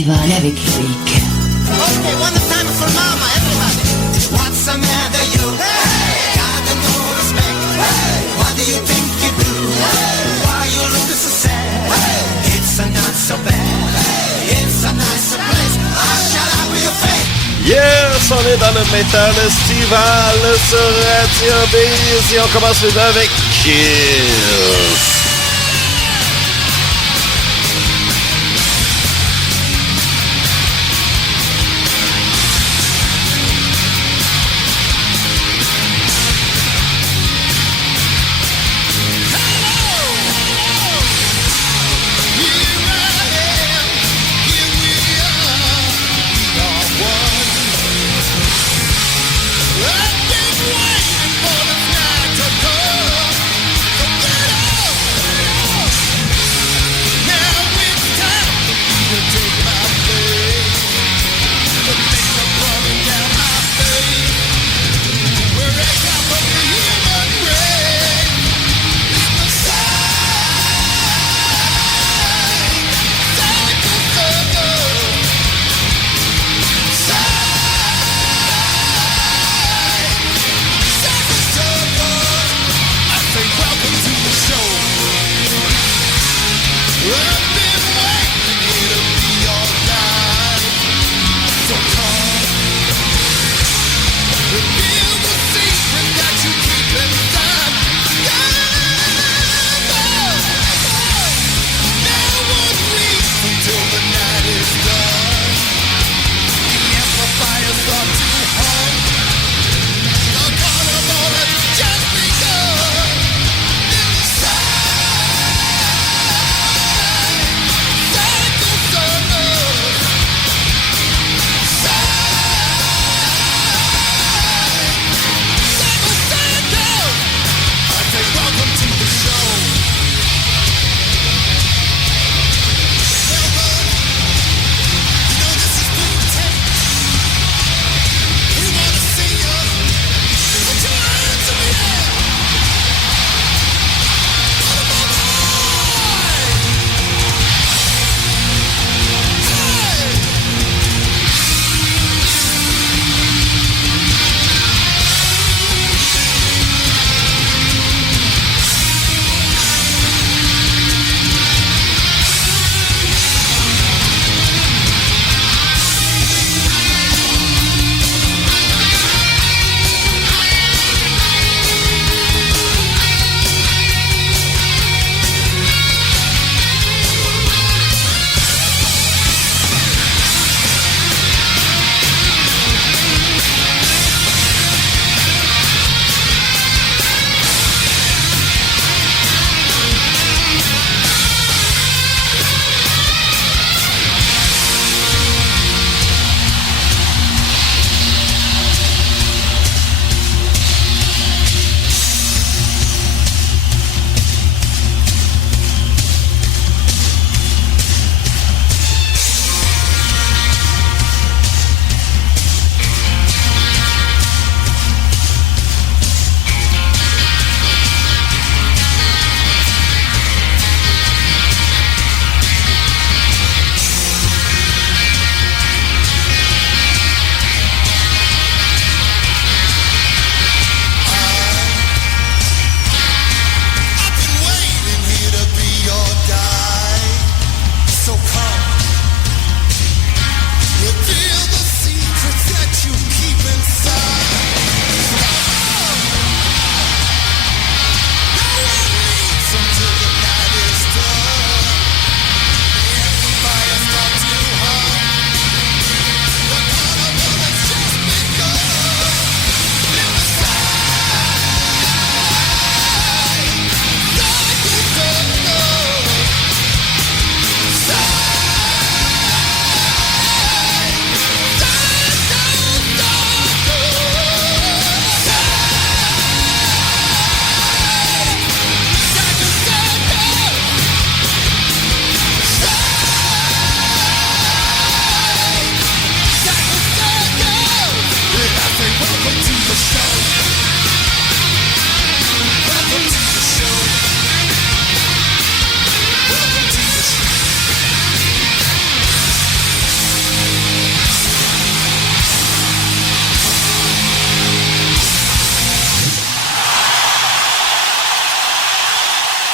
festival avec Loïc. Okay, one time for mama, everybody. What's the matter, you? Hey! Got no respect. Hey! What do you think you do? Hey! Why you look so sad? Hey! It's not so bad. Hey! It's a nice place. Shut up with your face. Yes, on est dans le métal estival sur Radio Biz et on commence les deux avec Kiss. I've been waiting for this night to come. So get up.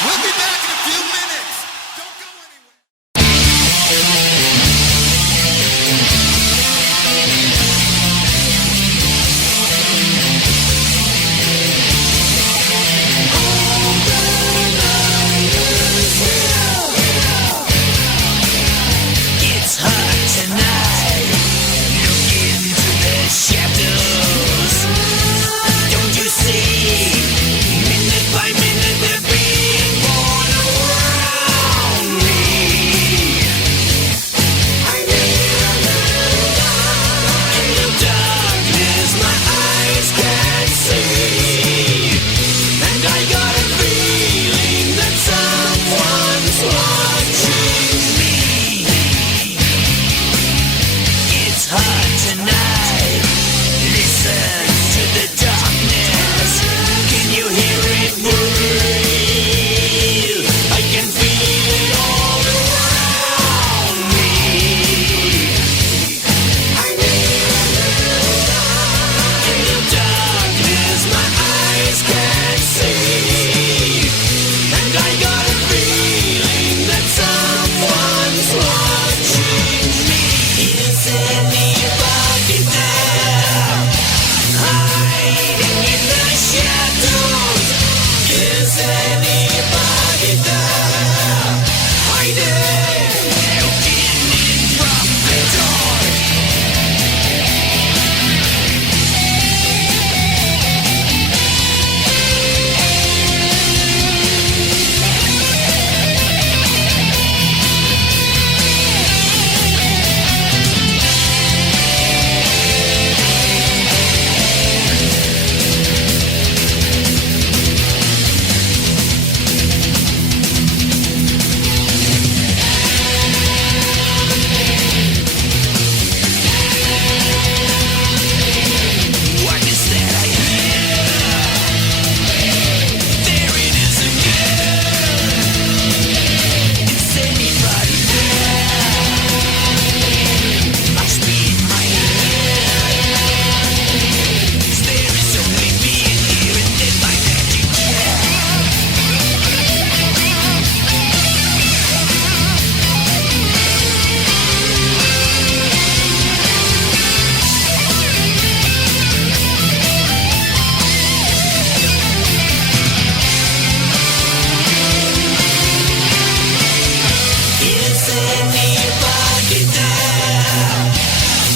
We'll be back in a few minutes. Don't go anywhere. It's hot tonight. Look into the shadows. Don't you see? Minute by minute they're being born around me. In the darkness my eyes can't see. And I got a feeling that someone's watching me. It's hot tonight. Listen to the darkness. Can you hear it breathe? I can feel it all around me. In the darkness my eyes can't see. And I got a feeling that someone's watching me. Is anybody there? Hiding in the shadows. Is anybody there? Hiding, looking in from the dark. What is that I hear? There it is again. Is anybody there? Must be in my head. There is only me in here and then my magic chair. Is anybody there?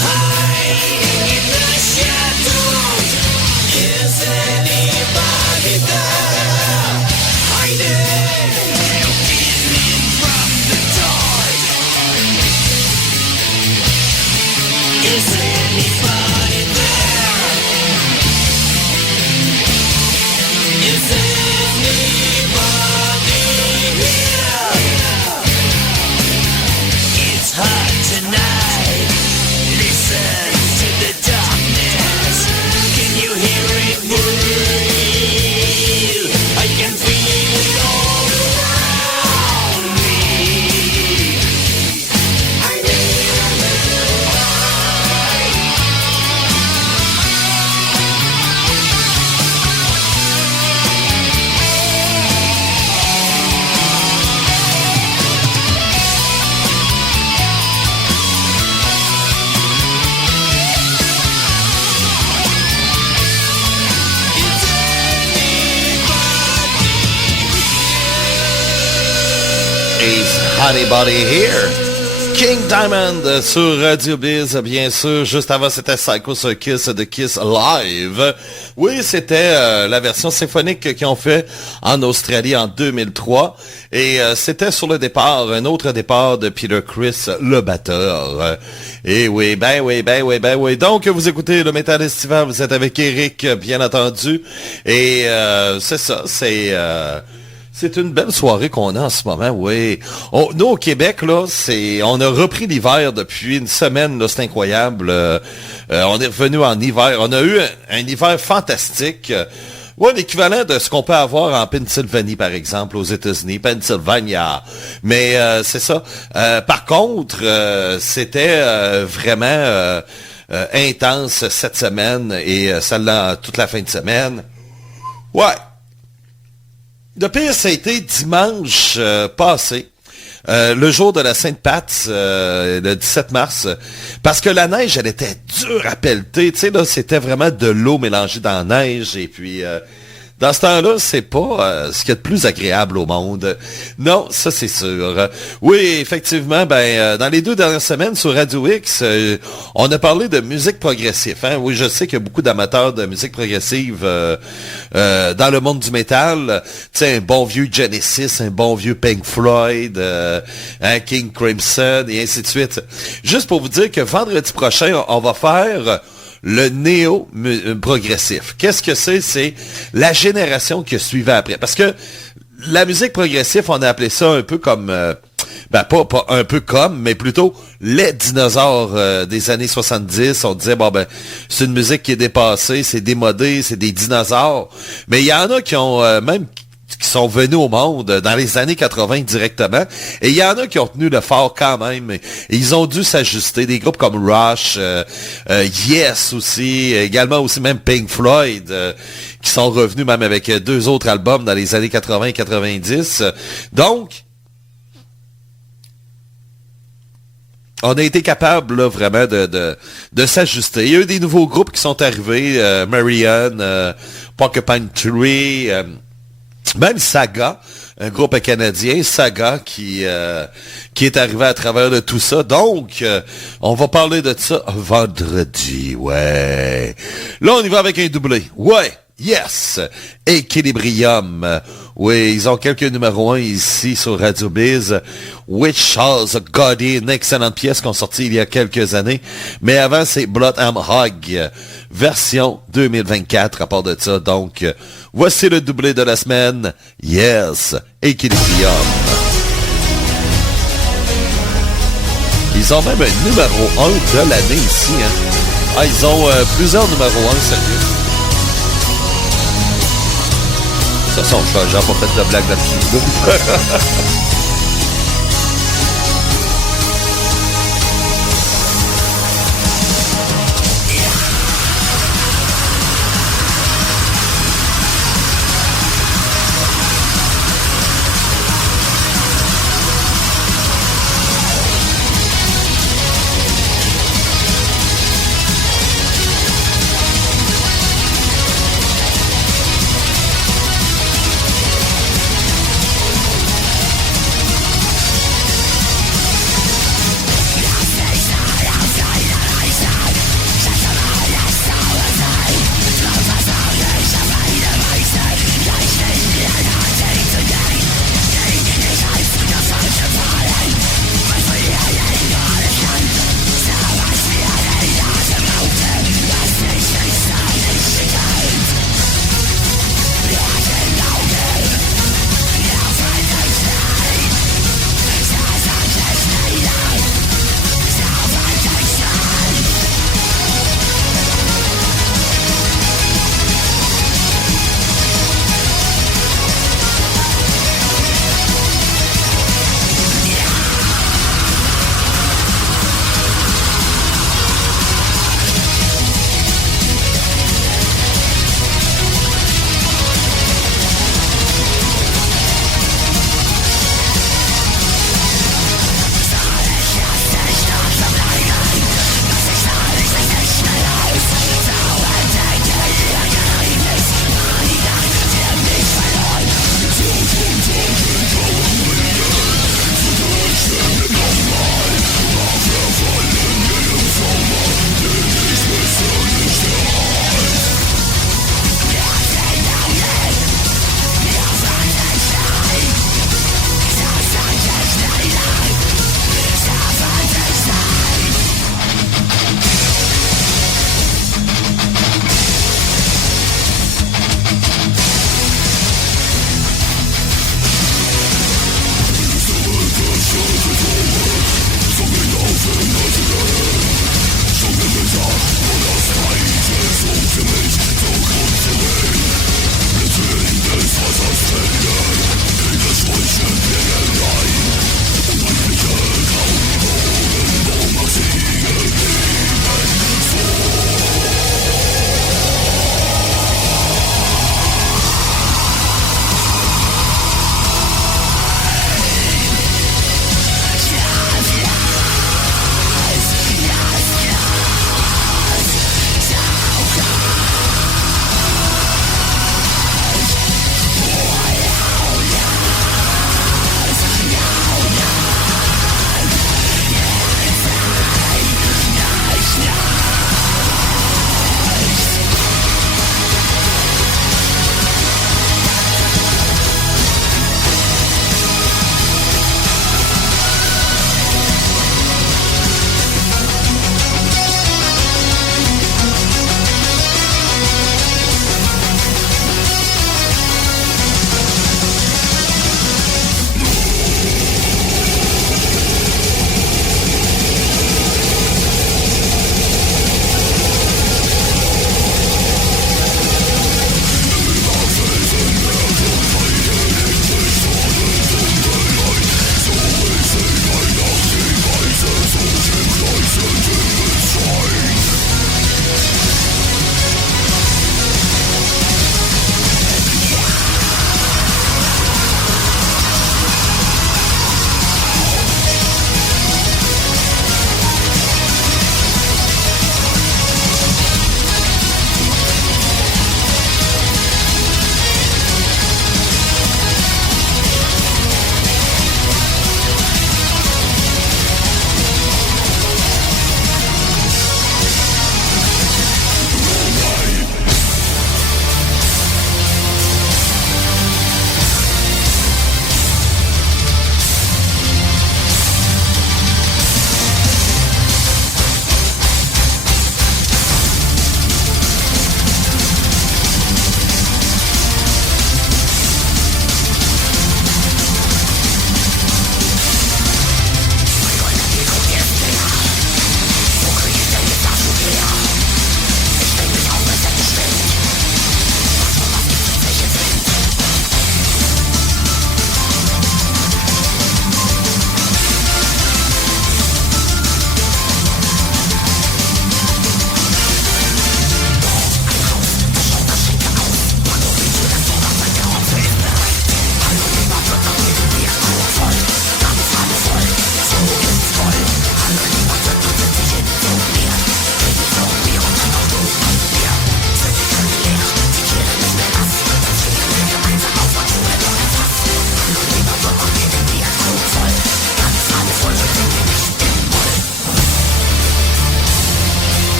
Hiding in the shadows. Is anybody there? Hiding, looking in from the dark. Is anybody there? Is anybody here? It's hot tonight. Listen to the darkness. Can you hear it breathe? I can feel it all around me. Is Anybody Here? King Diamond sur Radio Biz, bien sûr. Juste avant, c'était Psycho Circus de Kiss Live. Oui, c'était la version symphonique qu'ils ont fait en Australie en 2003. Et c'était sur le départ, un autre départ de Peter Criss, le batteur. Et oui, ben oui. Donc, vous écoutez le Métal Estival, vous êtes avec Eric, bien entendu. Et c'est ça, c'est une belle soirée qu'on a en ce moment, oui. Nous, au Québec, là, on a repris l'hiver depuis une semaine, là, c'est incroyable. On est revenu en hiver. On a eu un hiver fantastique. Ouais, l'équivalent de ce qu'on peut avoir en Pennsylvanie, par exemple, aux États-Unis, Pennsylvania. Mais c'est ça. Par contre, c'était vraiment intense cette semaine et celle-là toute la fin de semaine. Ouais. Le pire, ça a été dimanche passé. Le jour de la Sainte-Pat, le 17 mars, parce que la neige, elle était dure à pelleter. Tu sais, là, c'était vraiment de l'eau mélangée dans la neige. Et puis, dans ce temps-là, c'est pas ce qu'il y a de plus agréable au monde. Non, ça, c'est sûr. Oui, effectivement, dans les 2 dernières semaines, sur Radio X, on a parlé de musique progressive. Hein? Oui, je sais qu'il y a beaucoup d'amateurs de musique progressive dans le monde du métal. Tu sais, un bon vieux Genesis, un bon vieux Pink Floyd, un King Crimson, et ainsi de suite. Juste pour vous dire que vendredi prochain, on va faire le néo-progressif. Qu'est-ce que c'est? C'est la génération qui suivait après. Parce que la musique progressive, on a appelé ça un peu comme... pas un peu comme, mais plutôt les dinosaures des années 70. On disait, c'est une musique qui est dépassée, c'est démodé, c'est des dinosaures. Mais il y en a qui ont même... qui sont venus au monde dans les années 80 directement. Et il y en a qui ont tenu le fort quand même. Et ils ont dû s'ajuster. Des groupes comme Rush, Yes aussi, également aussi même Pink Floyd, qui sont revenus même avec 2 autres albums dans les années 80 et 90. Donc, on a été capable là, vraiment de s'ajuster. Il y a eu des nouveaux groupes qui sont arrivés, Marianne, Porcupine Tree, même Saga, un groupe canadien, Saga, qui est arrivé à travers de tout ça. Donc, on va parler de ça vendredi, ouais. Là, on y va avec un doublé. Ouais, yes! Equilibrium. Oui, ils ont quelques numéros 1 ici sur Radio Biz. Witch Has Gaudy, une excellente pièce qu'on sortit il y a quelques années. Mais avant, c'est Bloodham Hog, version 2024 à part de ça. Donc, voici le doublé de la semaine. Yes, Equilibrium. Ils ont même un numéro 1 de l'année ici. Hein. Ah, ils ont plusieurs numéros 1, sérieux. De toute façon, je n'ai pas fait de blague là-dessus.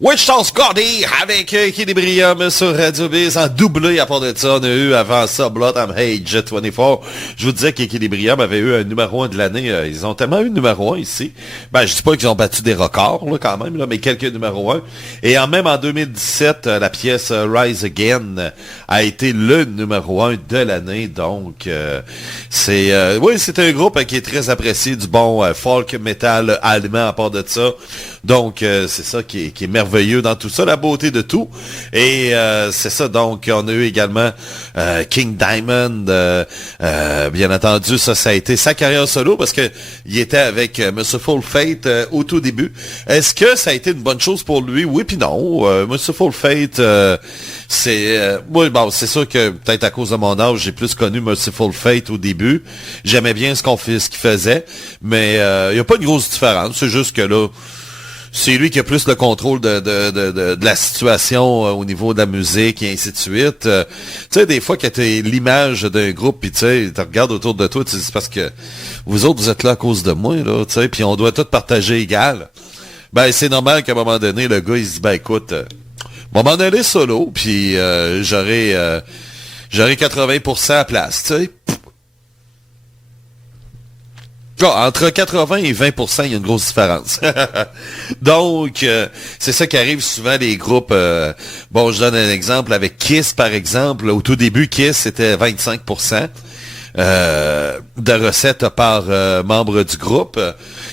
Wichita Scotty avec Equilibrium sur Radio Biz en doublé. À part de ça, on a eu avant ça Blood and Age 24. Je vous disais qu'Equilibrium avait eu un numéro 1 de l'année. Ils ont tellement eu numéro 1 ici. Ben, je dis pas qu'ils ont battu des records là, quand même, là, mais quelques numéros 1. Et même en 2017, la pièce Rise Again a été le numéro 1 de l'année. Donc, c'est un groupe qui est très apprécié du bon folk metal allemand à part de ça. Donc, c'est ça qui est merveilleux dans tout ça, la beauté de tout. Et c'est ça, donc, on a eu également King Diamond. Bien entendu, ça a été sa carrière solo parce que il était avec Merciful Fate au tout début. Est-ce que ça a été une bonne chose pour lui? Oui puis non. Merciful Fate, c'est sûr que peut-être à cause de mon âge, j'ai plus connu Merciful Fate au début. J'aimais bien ce qu'il faisait, mais il n'y a pas de grosse différence. C'est juste que là, c'est lui qui a plus le contrôle de la situation au niveau de la musique et ainsi de suite. Tu sais, des fois, quand tu as l'image d'un groupe, puis tu sais, tu regardes autour de toi, tu dis, c'est parce que vous autres, vous êtes là à cause de moi, là, tu sais, puis on doit tout partager égal. Ben, c'est normal qu'à un moment donné, le gars, il se dit, ben écoute, on va m'en aller solo, puis j'aurai 80% à place, tu sais. Entre 80 et 20%, il y a une grosse différence. Donc, c'est ça qui arrive souvent les groupes. Je donne un exemple avec Kiss, par exemple. Au tout début, Kiss, c'était 25% de recettes par membre du groupe.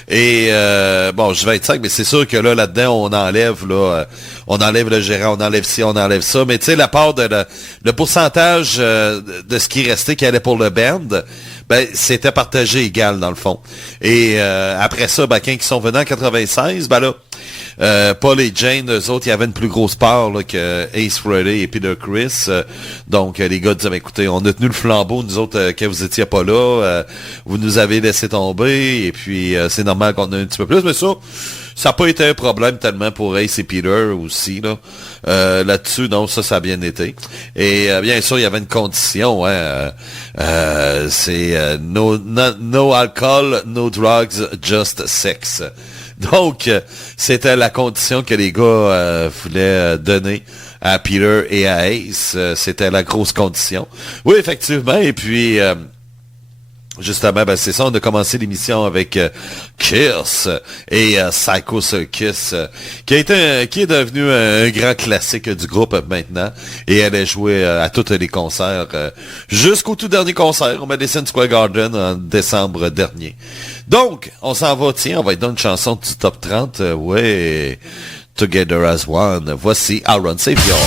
Et je vais être 5, mais c'est sûr que là-dedans, on enlève le gérant, on enlève ci, on enlève ça. Mais tu sais, la part le pourcentage de ce qui restait qui allait pour le band, ben, c'était partagé égal dans le fond. Et après ça, ben, quand ils sont venus en 96, ben là, Paul et Jane, eux autres, il y avait une plus grosse part là, que Ace Frehley et Peter Criss. Donc, les gars disaient, écoutez, on a tenu le flambeau, nous autres, quand vous étiez pas là, vous nous avez laissé tomber, et puis c'est normal qu'on ait un petit peu plus, mais ça n'a pas été un problème tellement pour Ace et Peter aussi, là. Là-dessus, non, ça a bien été. Et bien sûr, il y avait une condition, hein, c'est no alcohol, no drugs, just sex. Donc, c'était la condition que les gars voulaient donner à Peter et à Ace. C'était la grosse condition. Oui, effectivement. Et puis, justement, ben c'est ça. On a commencé l'émission avec Kiss et Psycho Circus, qui est devenu un grand classique du groupe maintenant. Et elle a joué à tous les concerts jusqu'au tout dernier concert au Madison Square Garden en décembre dernier. Donc, on s'en va, on va être dans une chanson du top 30. Ouais, Together as One. Voici Aaron Savior.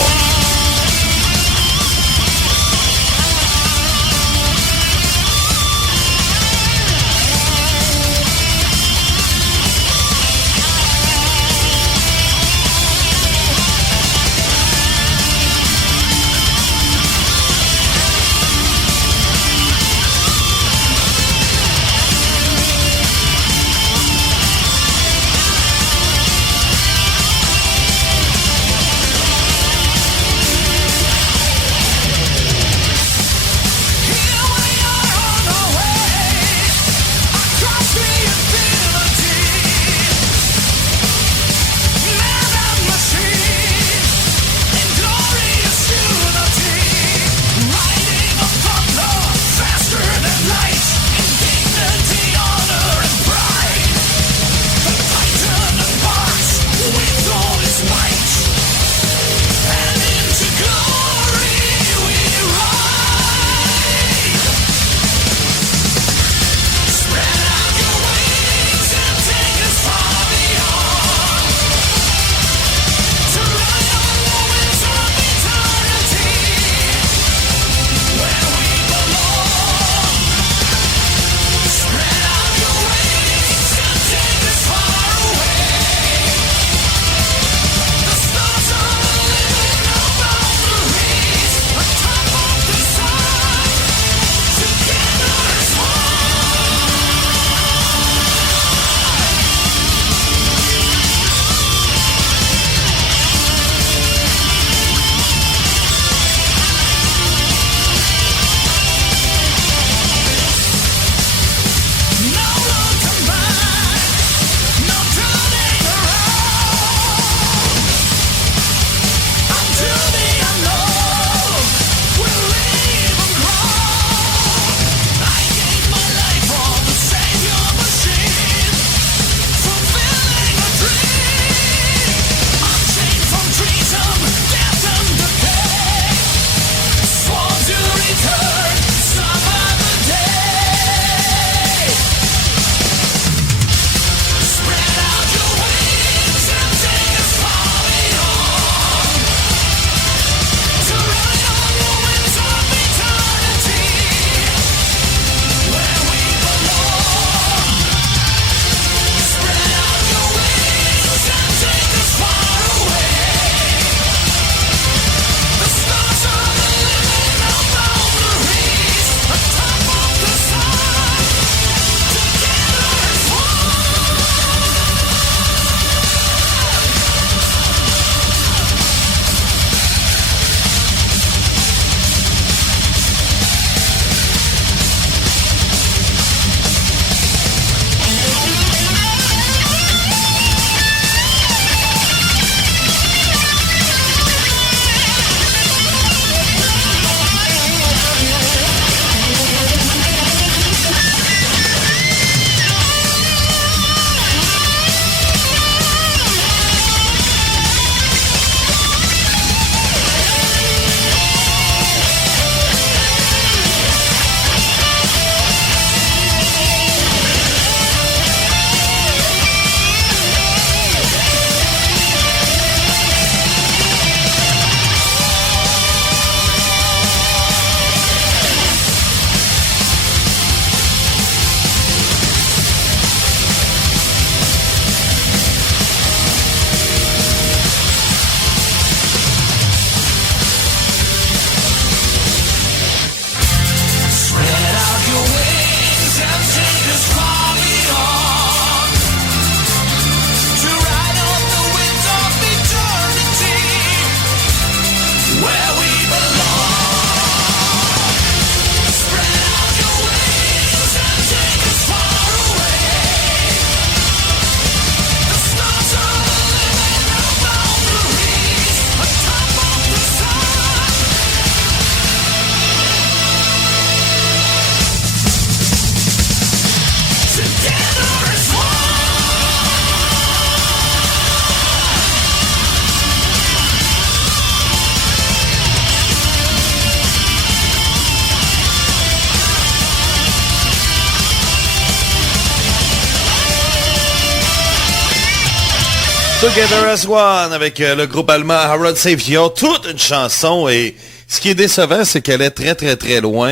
Together as One avec le groupe allemand Harold Savior, toute une chanson, et ce qui est décevant, c'est qu'elle est très très très loin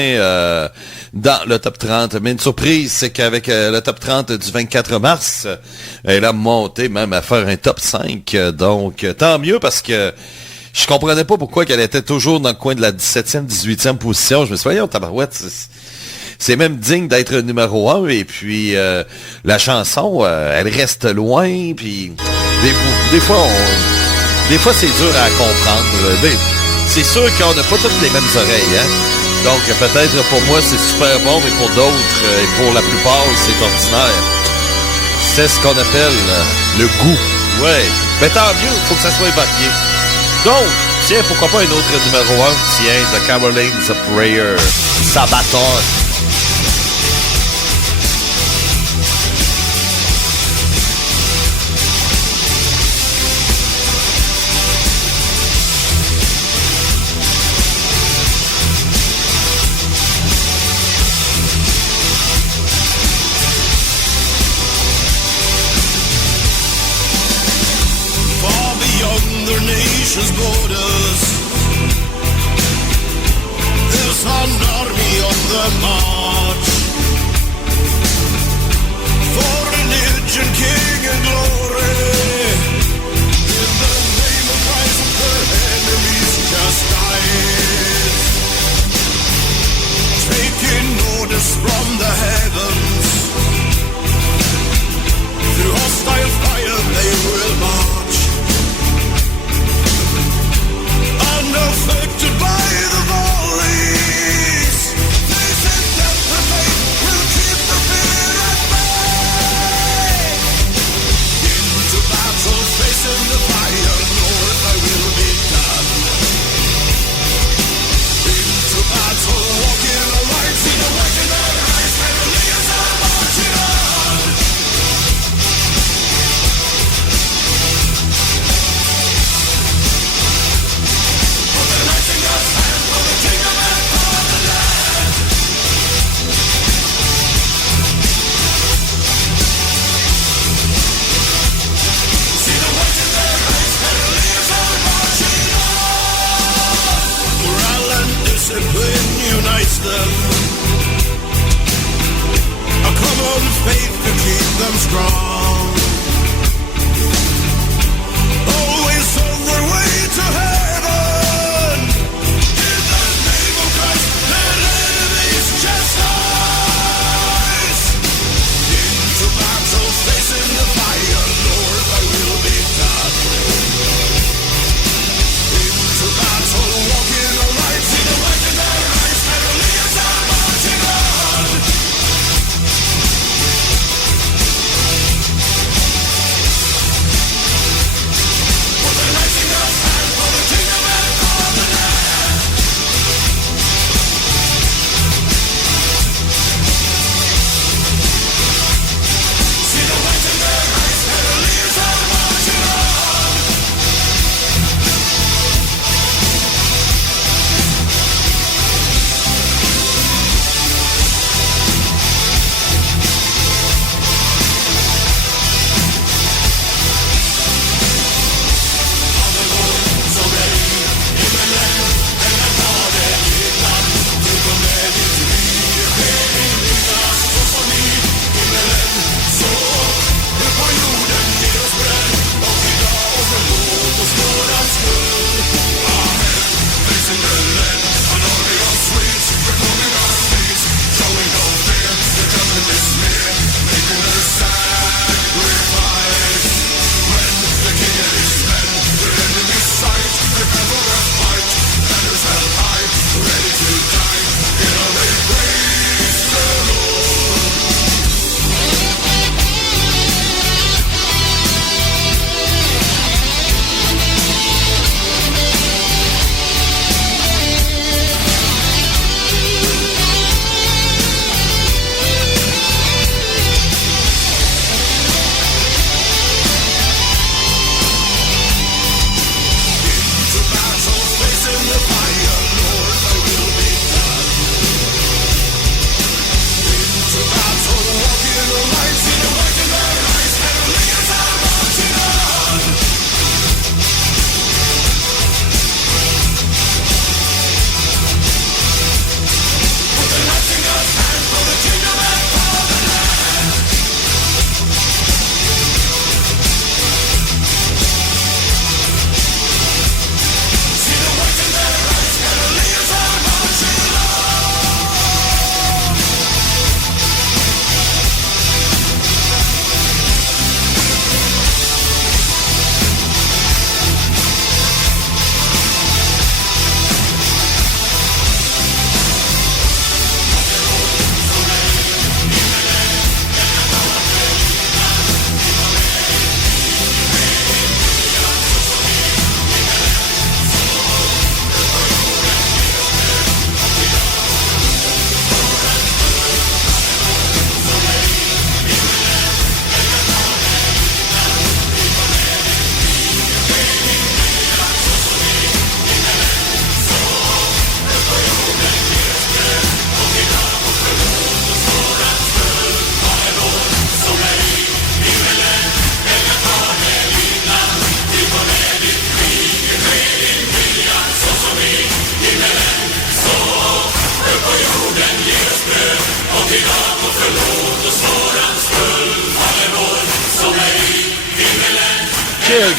dans le top 30. Mais une surprise, c'est qu'avec le top 30 du 24 mars, elle a monté même à faire un top 5. Donc tant mieux, parce que je comprenais pas pourquoi qu'elle était toujours dans le coin de la 17e, 18e position. Je me suis dit, voyons, tabarouette, c'est même digne d'être numéro 1. Et puis la chanson, elle reste loin, puis des fois c'est dur à comprendre. Mais c'est sûr qu'on n'a pas toutes les mêmes oreilles, hein? Donc peut-être pour moi c'est super bon, mais pour d'autres, et pour la plupart, c'est ordinaire. C'est ce qu'on appelle le goût. Ouais. Mais tant mieux, faut que ça soit varié. Donc, tiens, pourquoi pas un autre numéro 1? Tiens, The Caroline's Prayer. Sabaton. Nation's borders, there's an army on the march for religion, king and glory. In the name of Christ, their enemies chastise, taking orders from the heavens. Through hostile fire they will march, unaffected by the volleys. They said that the faith will keep the fear at bay. Into battle, facing the fire, Lord, thy will be done. Into battle, walking the light, see the light in their eyes, heavenly as are marching on. Discipline unites them, a common faith to keep them strong, always on their way to heaven. In the name of Christ, their enemies chastise. Into battle, facing the fire, Lord, thy will be done. Into battle, walking the light, see the light in their eyes, heavenly as our marching on.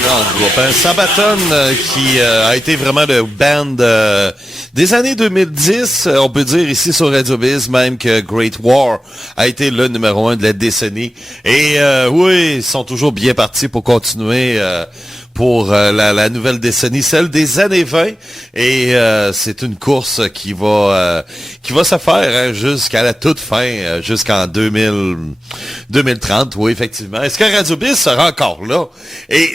grand groupe, hein? Sabaton, qui a été vraiment le band des années 2010. On peut dire ici sur Radio Biz même que Great War a été le numéro 1 de la décennie. Et oui, ils sont toujours bien partis pour continuer pour la nouvelle décennie, celle des années 20. Et c'est une course qui va se faire hein, jusqu'à la toute fin, jusqu'en 2030, oui, effectivement. Est-ce que Radio Biz sera encore là? Et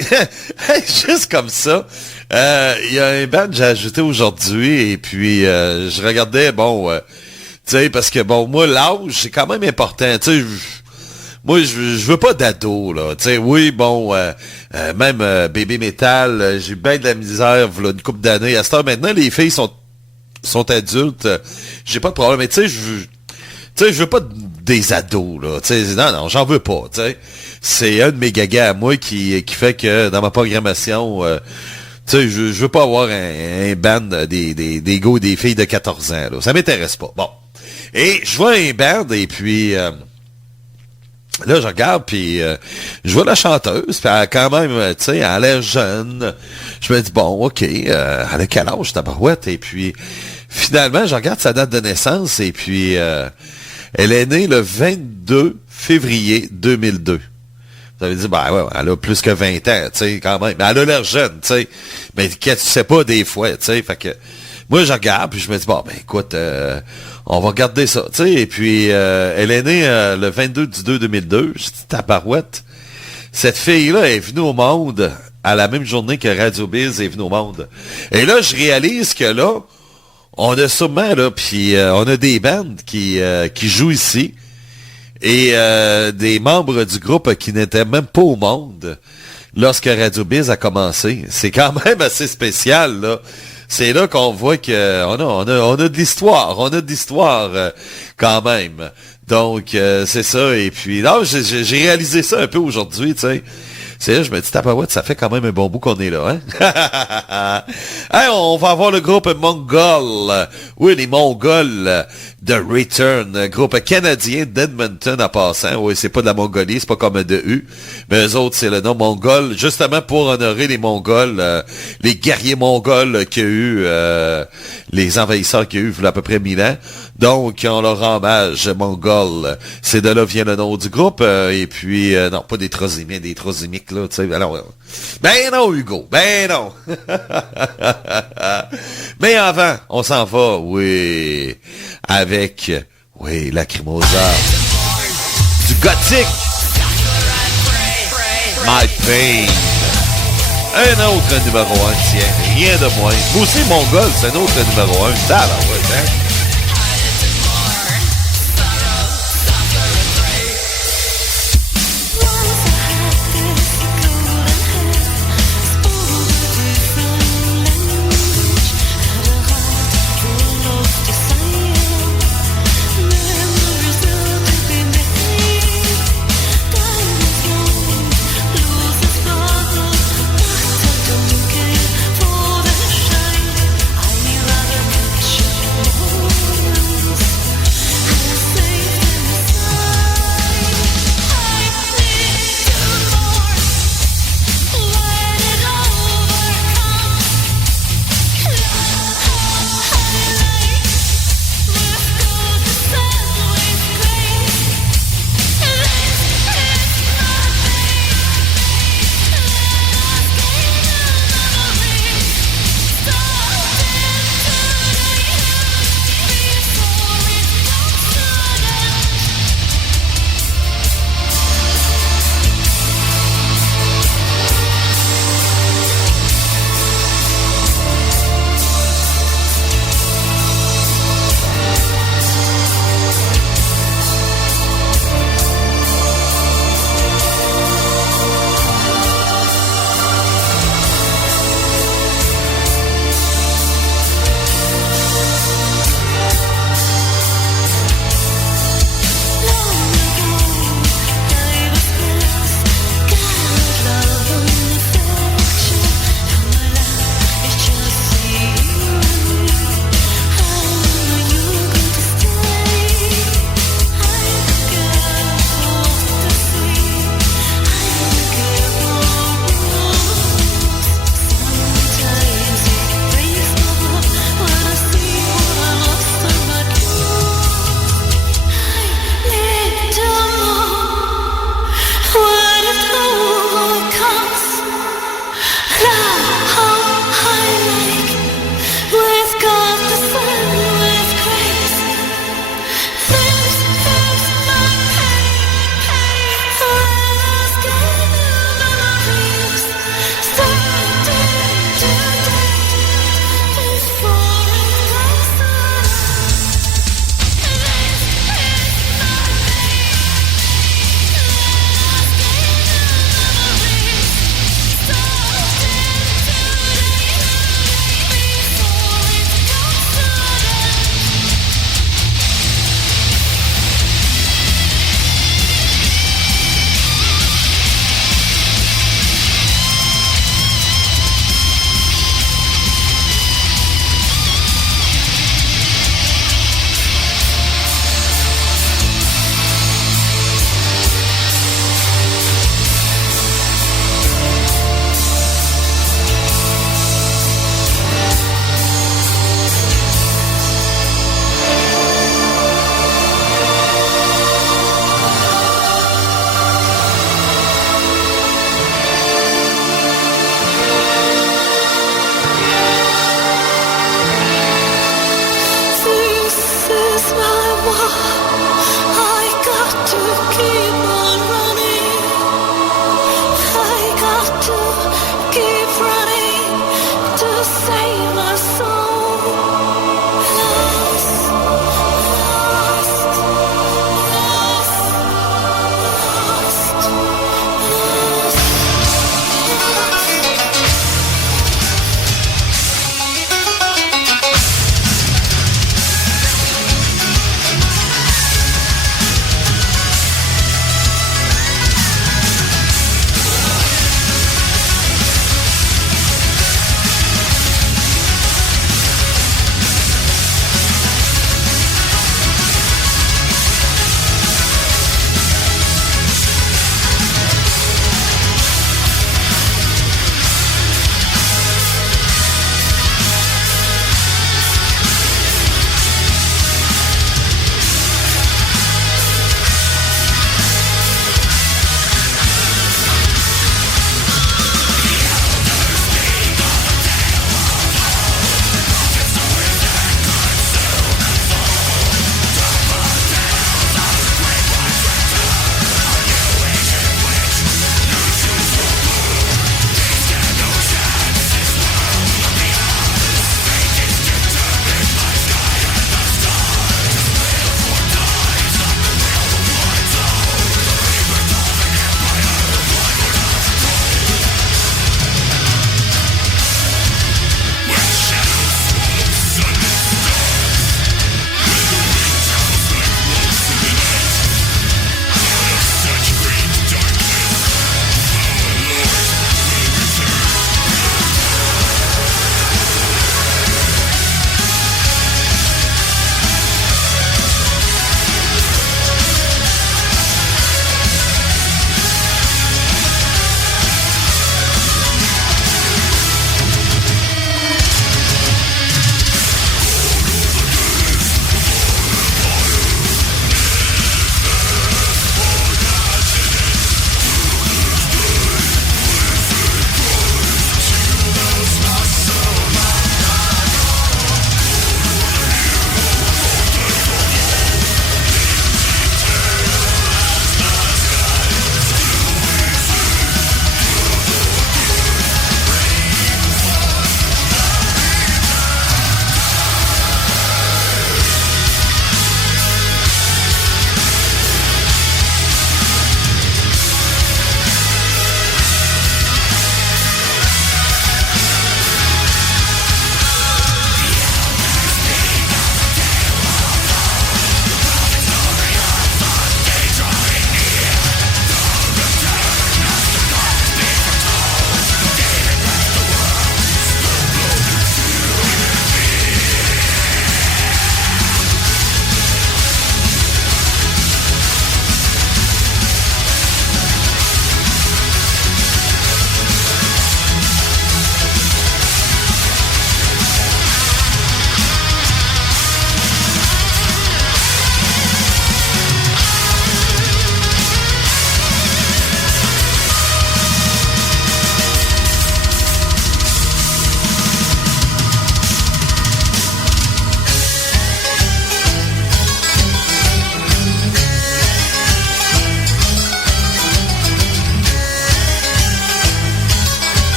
juste comme ça, il y a un band que j'ai ajouté aujourd'hui, et puis je regardais, bon, tu sais, parce que, bon, moi, l'âge, c'est quand même important, tu sais, moi, je veux pas d'ado, là. Tu sais, oui, bon, même Baby Metal, j'ai bien de la misère, voilà, une couple d'années. À cette heure, maintenant, les filles sont adultes. J'ai pas de problème. Mais tu sais, je veux pas des ados, là. Tu sais, non, j'en veux pas, tu sais. C'est un de mes gagas à moi qui fait que, dans ma programmation, tu sais, je veux pas avoir un band des gars ou des filles de 14 ans, là. Ça m'intéresse pas. Bon. Et je vois un band, et puis... là, je regarde, puis je vois la chanteuse, puis elle a quand même, tu sais, elle a l'air jeune. Je me dis, bon, OK, elle a quel âge, ta barouette? Et puis, finalement, je regarde sa date de naissance, et puis, elle est née le 22 février 2002. Vous avez dit, ben ouais, elle a plus que 20 ans, tu sais, quand même. Mais elle a l'air jeune, tu sais. Mais tu sais pas des fois, tu sais, fait que... Moi, je regarde, puis je me dis, bon, ben écoute, on va regarder ça, tu sais. Et puis, elle est née le 22/2/2002. Je dis, tabarouette. Cette fille-là est venue au monde à la même journée que Radio Biz est venue au monde. Et là, je réalise que là, on a sûrement, là, puis on a des bandes qui jouent ici. Et des membres du groupe qui n'étaient même pas au monde lorsque Radio Biz a commencé. C'est quand même assez spécial, là. C'est là qu'on voit que on a de l'histoire, quand même. Donc c'est ça. Et puis non, j'ai réalisé ça un peu aujourd'hui, tu sais. C'est là, je me dis, tabarouette, ça fait quand même un bon bout qu'on est là, hein? Hey, on va avoir le groupe Mongol. Oui, les Mongols de Return, groupe canadien d'Edmonton en passant. Oui, c'est pas de la Mongolie, c'est pas comme de U. Mais eux autres, c'est le nom Mongol, justement pour honorer les Mongols, les guerriers mongols qu'il y a eu, les envahisseurs qu'il y a eu, il y a à peu près 1000 ans. Donc, on leur rend hommage, Mongol. C'est de là vient le nom du groupe. Et puis, non, pas des Trosimiens, des Trosimiques, là, tu sais. Alors, ben non, Hugo, ben non. Mais avant, on s'en va, oui, avec, oui, Lacrimosa, du gothique, My Pain. Un autre numéro 1, tiens, rien de moins. Moi aussi, Mongol, c'est un autre numéro 1. Ça, là, ouais, hein. For the shine, I rather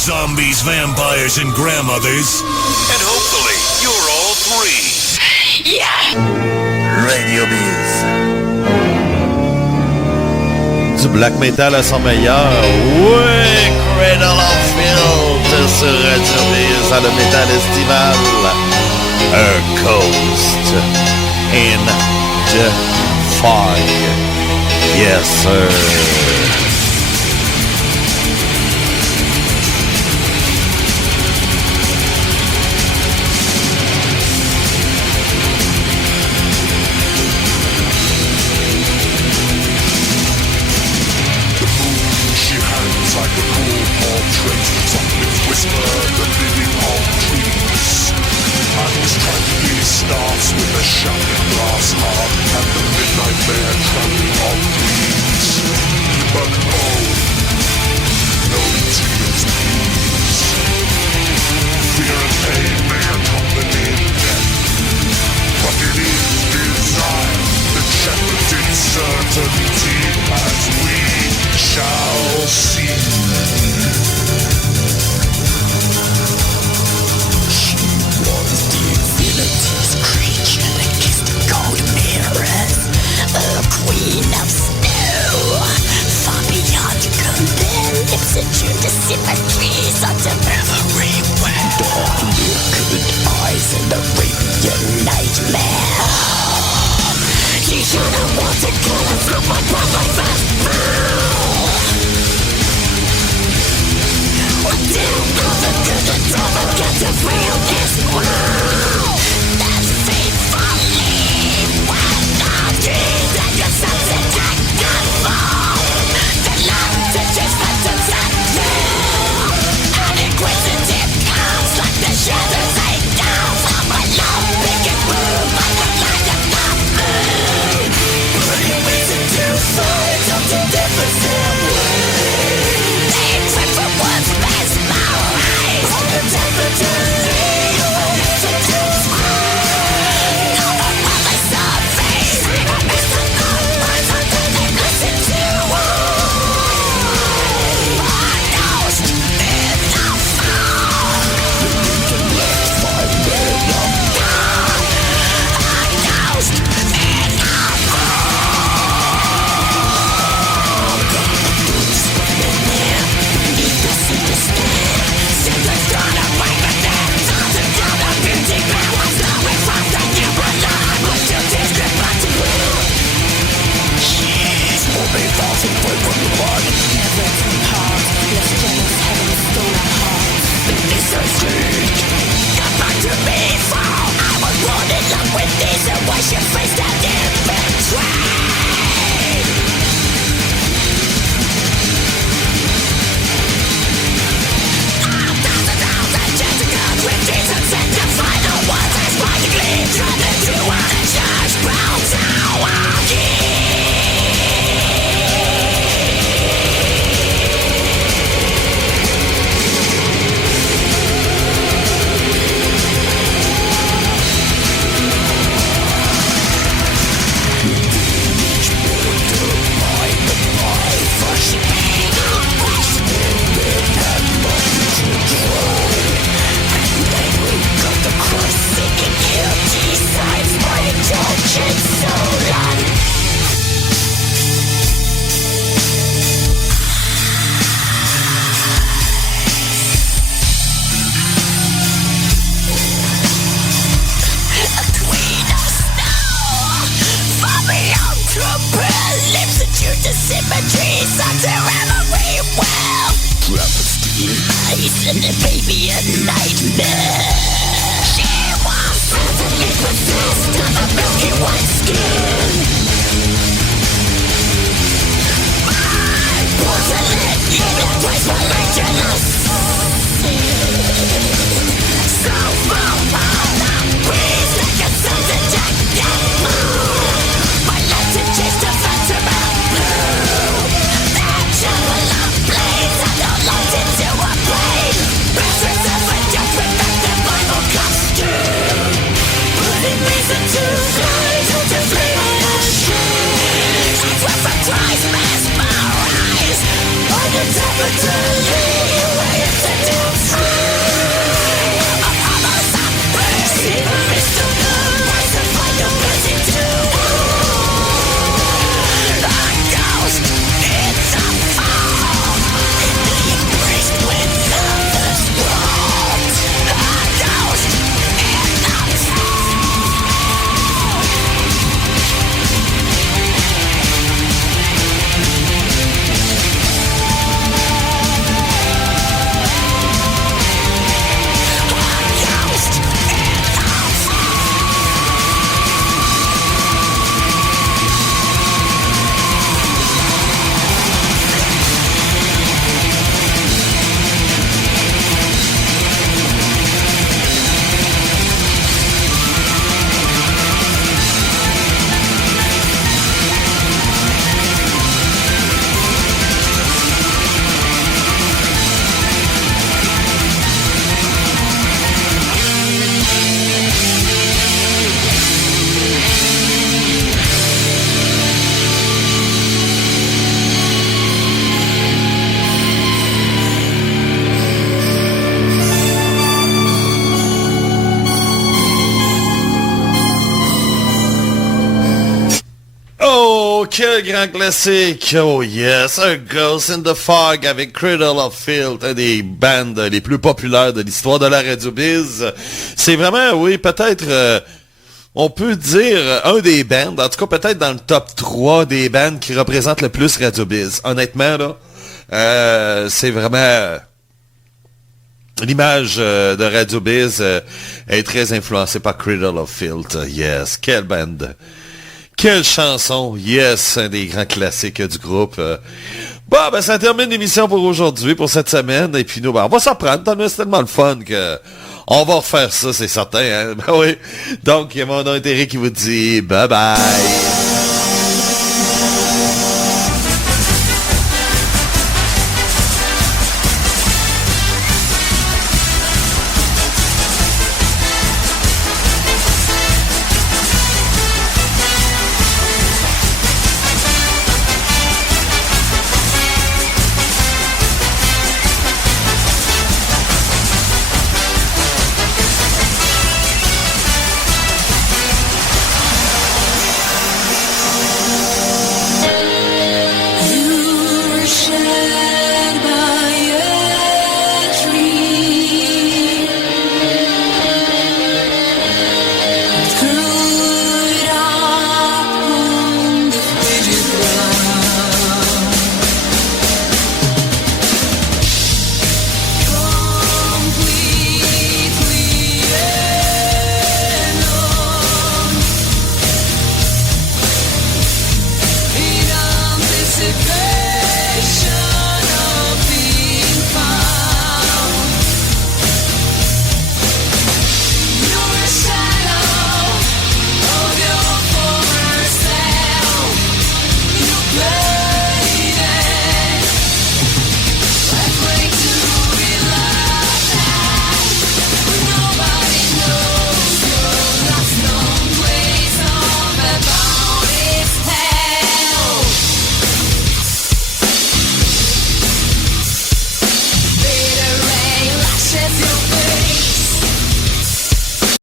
zombies, vampires, and grandmothers. And hopefully, you're all three. Radio Biz. Du black metal à son meilleur. Oui, Cradle of Filth sur Radio Biz dans le métal estival. A Coast in the Fog. Yes, sir. She hangs like a cool portrait. Something whisper the living of trees. And this tragedy starts with a shattered glass heart and the midnight bear trampling on breeze. But oh, no tears please. Fear and pain may accompany death, but it is desire that shepherds in certainty as we shall see. She was the infinity's creature that kissed the cold mirrors, a queen of snow, far beyond compare lips and true to symmetries of everywhere. Dark liquid eyes and Arabian nightmare. She should have wanted color from my brother fast through. What do other good and devil get to feel this world? That faithfully when not dreams and your sunset that can fall. The love to just phantoms that kill. An inquisitive comes like the shadows they down from my love. Big and blue like the light of the moon. Bringing reason to fight something different than they trip from one's best memories. On the temperature to do scream. All the world I saw face. I missed the words until they listen to. My ghost in the fog. Left 5 million gone. A ghost in the wash your face down in between. Thousand tentacles with Jesus and the final ones as practically turned into a church brown tower. Symmetries under every well. Travesty, ice, and a baby a nightmare. She was certainly possessed of a milky white skin. My porcelain unit was religious. So full of the breeze like a sunset jacket moon. My life to chase the phantom out blue. That shovel of blades I don't locked into a blade. Bastards of a judgment back the Bible costume. Putting reason to fly to flame on a shade. That's what from Christ mesmerized. On the top of the way it's a Oh, quel grand classique! Oh yes, A Ghost in the Fog avec Cradle of Filth, un des bands les plus populaires de l'histoire de la Radio Biz. C'est vraiment, oui, peut-être, on peut dire un des bands, en tout cas peut-être dans le top 3 des bands qui représentent le plus Radio Biz. Honnêtement, là, c'est vraiment... L'image de Radio Biz est très influencée par Cradle of Filth. Yes, quelle band! Quelle chanson! Yes, un des grands classiques du groupe. Bon, ben ça termine l'émission pour aujourd'hui, pour cette semaine. Et puis nous, ben, on va s'en prendre. C'est tellement le fun que on va refaire ça, c'est certain. Hein? Ben oui. Donc, il y a mon nom Eric qui vous dit bye bye. It